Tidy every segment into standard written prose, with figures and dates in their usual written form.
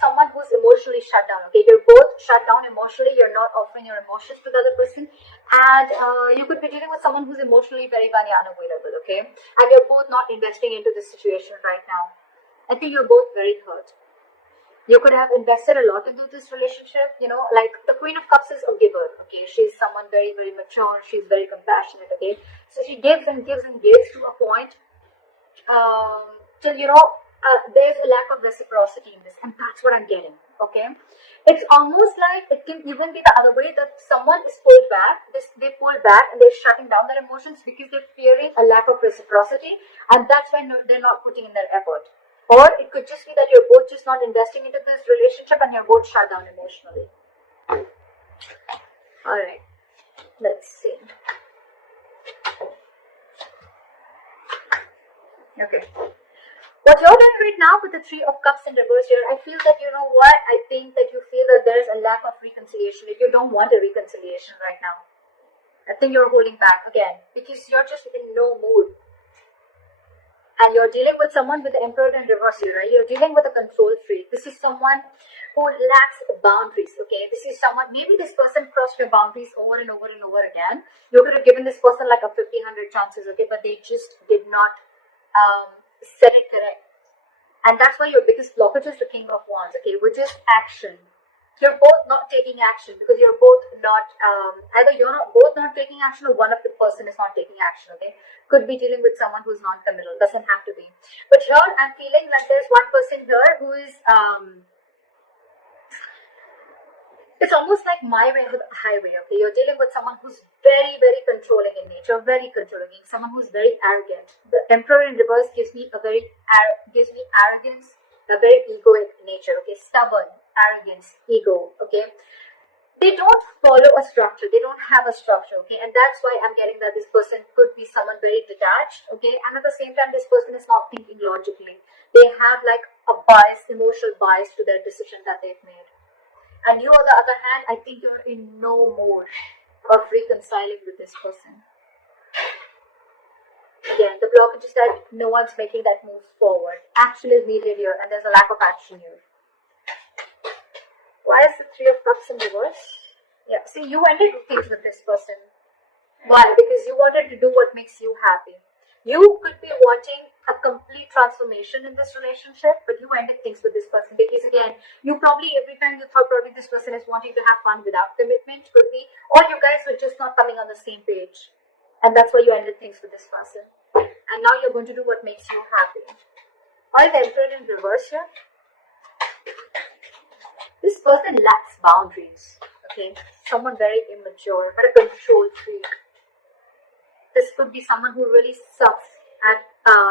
someone who's emotionally shut down, okay? You're both shut down emotionally, you're not offering your emotions to the other person, and you could be dealing with someone who's emotionally very, very unavailable, okay? And you're both not investing into this situation right now. I think you're both very hurt. You could have invested a lot into this relationship, you know, like the Queen of Cups is a giver, okay? She's someone very, very mature, she's very compassionate, okay? So she gives and gives and gives to a point till, you know, there's a lack of reciprocity in this, and that's what I'm getting, okay? It's almost like it can even be the other way, that someone is pulled back, they pull back and they're shutting down their emotions because they're fearing a lack of reciprocity, and that's why they're not putting in their effort. Or it could just be that you're both just not investing into this relationship and you're both shut down emotionally. Alright, let's see. Okay. What you're doing right now with the Three of Cups in reverse here, I feel that, you know what, I think that you feel that there's a lack of reconciliation. You don't want a reconciliation right now. I think you're holding back again because you're just in no mood. And you're dealing with someone with the Emperor in reverse here, right? You're dealing with a control freak. This is someone who lacks boundaries, okay? This is someone, maybe this person crossed your boundaries over and over and over again. You could have given this person like a 1,500 chances, okay? But they just did not set it correct. And that's why your biggest blockage is the King of Wands, okay? Which is action. You're both not taking action because you're both not, either you're not both not taking action or one of the person is not taking action, okay? Could be dealing with someone who's non-committal, doesn't have to be. But here, I'm feeling like there's one person here who is, it's almost like my way or the highway, okay? You're dealing with someone who's very, very controlling in nature, very controlling, someone who's very arrogant. The Emperor in reverse gives me arrogance, a very egoic nature, okay? Stubborn, arrogance, ego, okay? They don't follow a structure, they don't have a structure, okay? And that's why I'm getting that this person could be someone very detached, okay? And at the same time, this person is not thinking logically. They have like a bias, emotional bias to their decision that they've made. And you, on the other hand, I think you're in no mood of reconciling with this person. Again, the blockage is that no one's making that move forward. Action is needed here, and there's a lack of action here. Why is the Three of Cups in reverse? Yeah, see, you ended things with this person. Why? Because you wanted to do what makes you happy. You could be wanting a complete transformation in this relationship, but you ended things with this person because, again, you probably, every time you thought probably this person is wanting to have fun without commitment, could be, or you guys were just not coming on the same page. And that's why you ended things with this person. And now you're going to do what makes you happy. Why is the Emperor in reverse here? This person lacks boundaries, okay? Someone very immature, but a control freak. This could be someone who really sucks at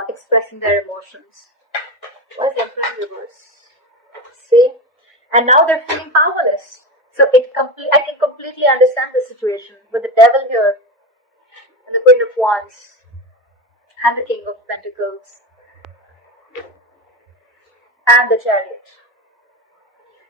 expressing their emotions. Why is the Emperor in reverse? See? And now they're feeling powerless. So I can completely understand the situation. With the Devil here, and the Queen of Wands, and the King of Pentacles, and the Chariot.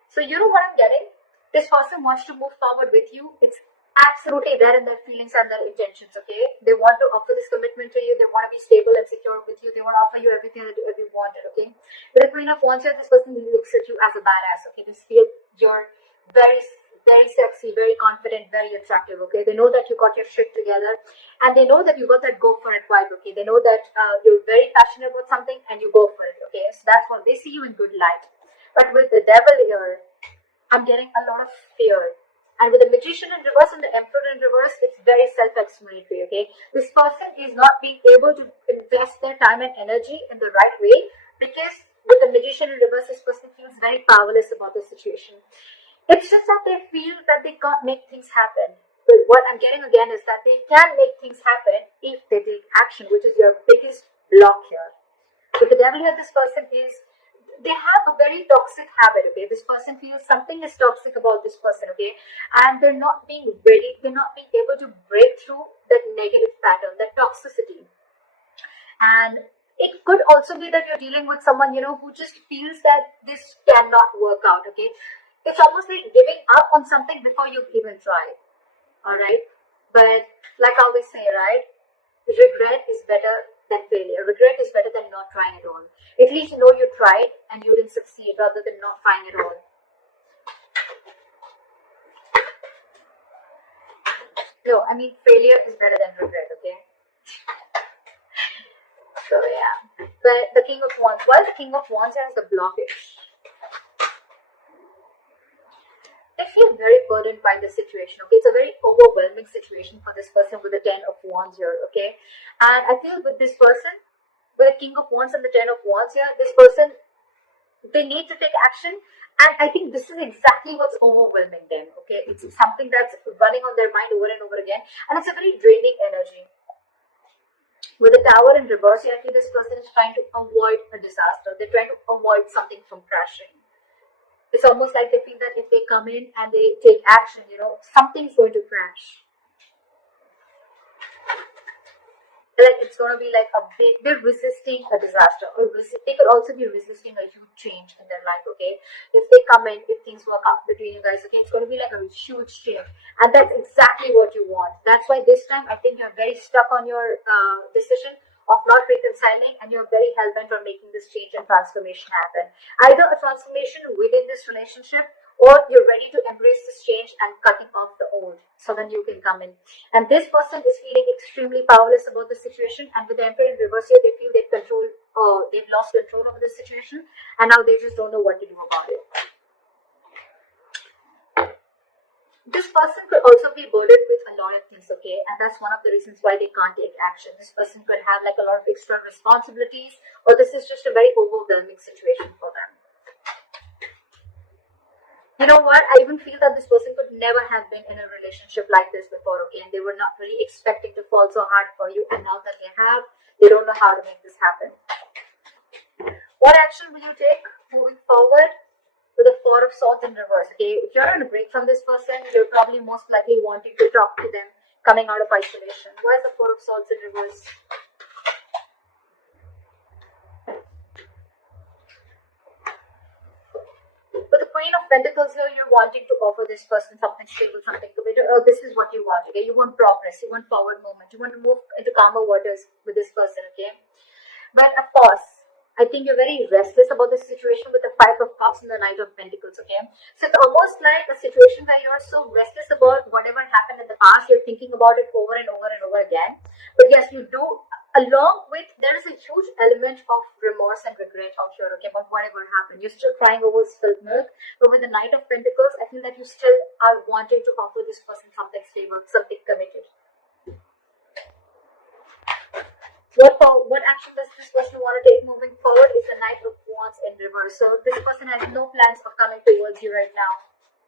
So you know what I'm getting? This person wants to move forward with you. It's absolutely there in their feelings and their intentions, okay? They want to offer this commitment to you. They want to be stable and secure with you. They want to offer you everything that you wanted, okay? With the Queen of Wands here, this person looks at you as a badass, okay? They feel you're very, very sexy, very confident, very attractive, okay? They know that you got your shit together, and they know that you got that go for it vibe, okay? They know that you're very passionate about something and you go for it, okay? So that's why they see you in good light. But with the Devil here, I'm getting a lot of fear. And with the Magician in reverse and the Emperor in reverse, it's very self-explanatory, okay? This person is not being able to invest their time and energy in the right way because with the Magician in reverse, this person feels very powerless about the situation. It's just that they feel that they can't make things happen. But what I'm getting again is that they can make things happen if they take action, which is your biggest block here. With the Devil here, this person is, they have a very toxic habit, okay? This person feels something is toxic about this person, okay? And they're not being ready, they're not being able to break through that negative pattern, that toxicity. And it could also be that you're dealing with someone, you know, who just feels that this cannot work out, okay? It's almost like giving up on something before you've even tried, alright? But like I always say, right? Regret is better than failure. Regret is better than not trying at all. At least you know you tried and you didn't succeed rather than not trying at all. No, I mean failure is better than regret, okay? So yeah. But the King of Wands, well, the King of Wands has the blockage. They feel very burdened by the situation, okay? It's a very overwhelming situation for this person with the 10 of Wands here, okay? And I feel with this person, with the King of Wands and the 10 of Wands here, this person, they need to take action. And I think this is exactly what's overwhelming them, okay? It's something that's running on their mind over and over again. And it's a very draining energy. With the Tower in reverse, I feel this person is trying to avoid a disaster. They're trying to avoid something from crashing. It's almost like they feel that if they come in and they take action, you know, something's going to crash. Like it's going to be like a big, they're resisting a disaster, or they could also be resisting a huge change in their life, okay? If they come in, if things work out between you guys, okay, it's going to be like a huge change. And that's exactly what you want. That's why this time I think you're very stuck on your decision of not reconciling, and you're very hell-bent on making this change and transformation happen. Either a transformation within this relationship, or you're ready to embrace this change and cutting off the old, so then you can come in. And this person is feeling extremely powerless about the situation, and with the Emperor in reverse here, they feel they've lost control over the situation, and now they just don't know what to do about it. This person could also be burdened with a lot of things, okay? And that's one of the reasons why they can't take action. This person could have like a lot of extra responsibilities, or this is just a very overwhelming situation for them. You know what? I even feel that this person could never have been in a relationship like this before, okay? And they were not really expecting to fall so hard for you. And now that they have, they don't know how to make this happen. What action will you take moving forward? With the Four of Swords in reverse, okay? If you're on a break from this person, you're probably most likely wanting to talk to them coming out of isolation. Why is the Four of Swords in reverse? With the Queen of Pentacles here, you're wanting to offer this person something stable, something committed. Oh, this is what you want, okay? You want progress, you want forward movement, you want to move into calmer waters with this person, okay? But of course, I think you're very restless about the situation with the Five of Cups and the Knight of Pentacles, okay? So it's almost like a situation where you're so restless about whatever happened in the past, you're thinking about it over and over and over again. But yes, you do, along with, there is a huge element of remorse and regret out here, okay, about whatever happened. You're still crying over spilled milk, but with the Knight of Pentacles, I feel that you still are wanting to offer this person something stable, something committed. What action does this person want to take moving forward is the Knight of Wands in reverse. So this person has no plans of coming towards you right now.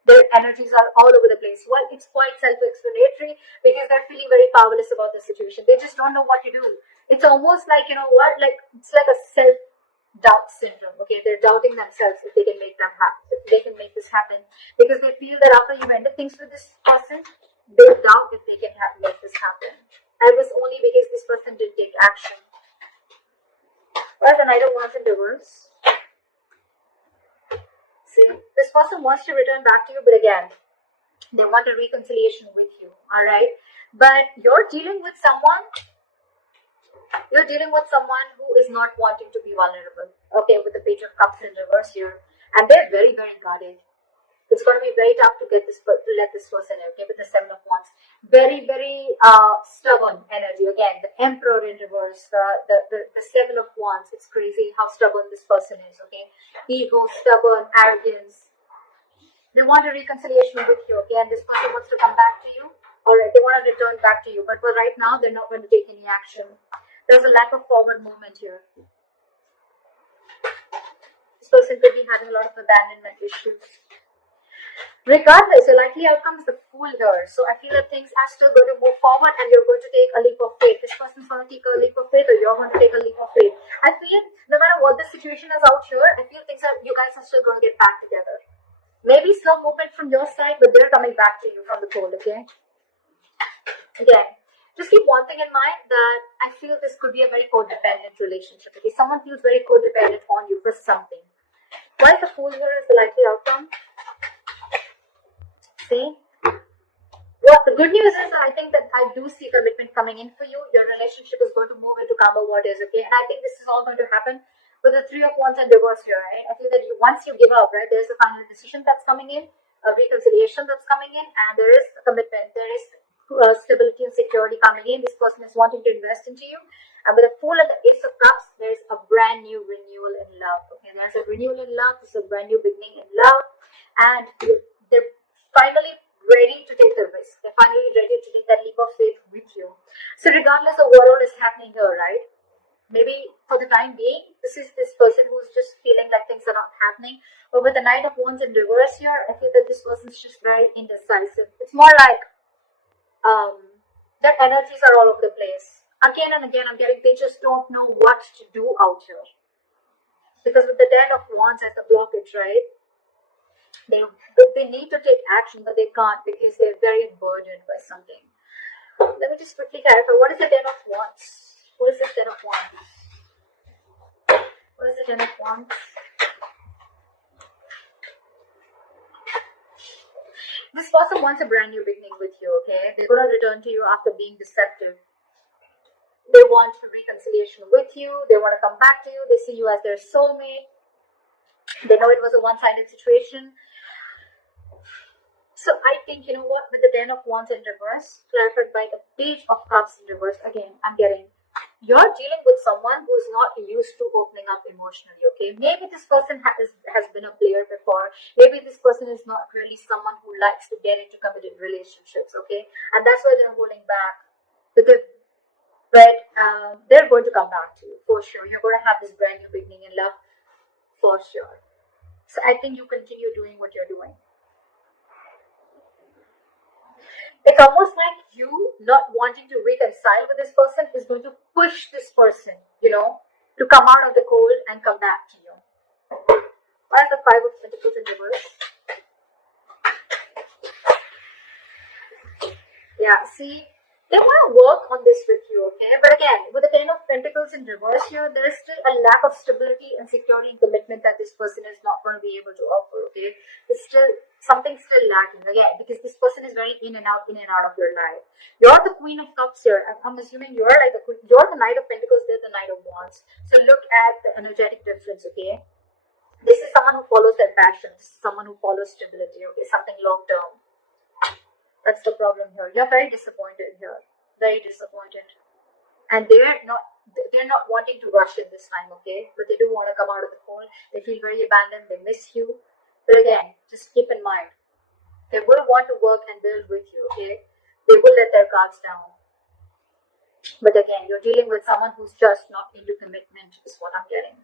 Their energies are all over the place. Well, it's quite self-explanatory because they're feeling very powerless about the situation. They just don't know what to do. It's almost like, you know what, like it's like a self-doubt syndrome. Okay, they're doubting themselves if they can make this happen, because they feel that after you ended things with this person, they doubt if they can make this happen. And it was only because this person didn't take action. Well, the Knight of Wands in reverse. See, this person wants to return back to you, but again, they want a reconciliation with you, alright? But you're dealing with someone who is not wanting to be vulnerable, okay, with the Page of Cups in reverse here. And they're very, very guarded. It's going to be very tough to let this person in, okay, with the Seven of Wands. Very, very stubborn energy. Again, the Emperor in reverse, the Seven of Wands. It's crazy how stubborn this person is, okay. Ego, stubborn, arrogance. They want a reconciliation with you, okay, and this person wants to come back to you. Alright, they want to return back to you, but for right now, they're not going to take any action. There's a lack of forward movement here. This person could be having a lot of abandonment issues. Regardless, your likely outcome is the Fool here. So I feel that things are still going to move forward and you're going to take a leap of faith. This person's going to take a leap of faith, or you're going to take a leap of faith. I feel no matter what the situation is out here, I feel you guys are still going to get back together. Maybe slow movement from your side, but they're coming back to you from the cold, okay? Again, just keep one thing in mind, that I feel this could be a very codependent relationship. Okay, someone feels very codependent on you for something. Why is the Fool here is the likely outcome? See? Well, the good news is I think that I do see commitment coming in for you. Your relationship is going to move into calmer waters, okay? And I think this is all going to happen with the Three of Wands and reverse here, right? I feel that once you give up, right, there's a final decision that's coming in, a reconciliation that's coming in, and there is a commitment, there is stability and security coming in. This person is wanting to invest into you. And with the Fool and the Ace of Cups, there's a brand new renewal in love. Okay, there's a renewal in love. There's a brand new beginning in love, and they're finally ready to take the risk. They're finally ready to take that leap of faith with you. So regardless of what all is happening here, right? Maybe for the time being, this is this person who's just feeling like things are not happening. But with the Knight of Wands in reverse here, I feel that this person's just very indecisive. It's more like their energies are all over the place. Again and again, I'm getting they just don't know what to do out here. Because with the Ten of Wands as the blockage, right? They need to take action, but they can't because they're very burdened by something. Let me just quickly clarify. What is the Ten of Wands? What is the Ten of Wands? What is the Ten of Wands? This person wants a brand new beginning with you, okay? They're going to return to you after being deceptive. They want reconciliation with you. They want to come back to you. They see you as their soulmate. They know it was a one-sided situation. So I think, you know what, with the Ten of Wands in reverse, clarified by the Page of Cups in reverse, again, I'm getting, you're dealing with someone who's not used to opening up emotionally, okay? Maybe this person has been a player before. Maybe this person is not really someone who likes to get into committed relationships, okay? And that's why they're holding back. But they're going to come back to you, for sure. You're going to have this brand new beginning in love, for sure. So I think you continue doing what you're doing. It's almost like you not wanting to reconcile with this person is going to push this person, you know, to come out of the cold and come back to you. Why is the Five of Pentacles in reverse? Yeah, see, they want to work on this with you, okay? But again, with the Ten of Pentacles in reverse here, there is still a lack of stability and security and commitment that this person is not going to be able to offer, okay? It's still, something's still lacking, again, because this person is very in and out of your life. You're the Queen of Cups here. I'm assuming you're like you're the Knight of Pentacles, they're the Knight of Wands. So look at the energetic difference, okay? This is someone who follows their passions, someone who follows stability, okay? Something long-term. That's the problem here. You're very disappointed here. Very disappointed. And they're not wanting to rush in this time, okay? But they do want to come out of the cold. They feel very abandoned. They miss you. But again, just keep in mind, they will want to work and build with you, okay? They will let their guards down. But again, you're dealing with someone who's just not into commitment, is what I'm getting.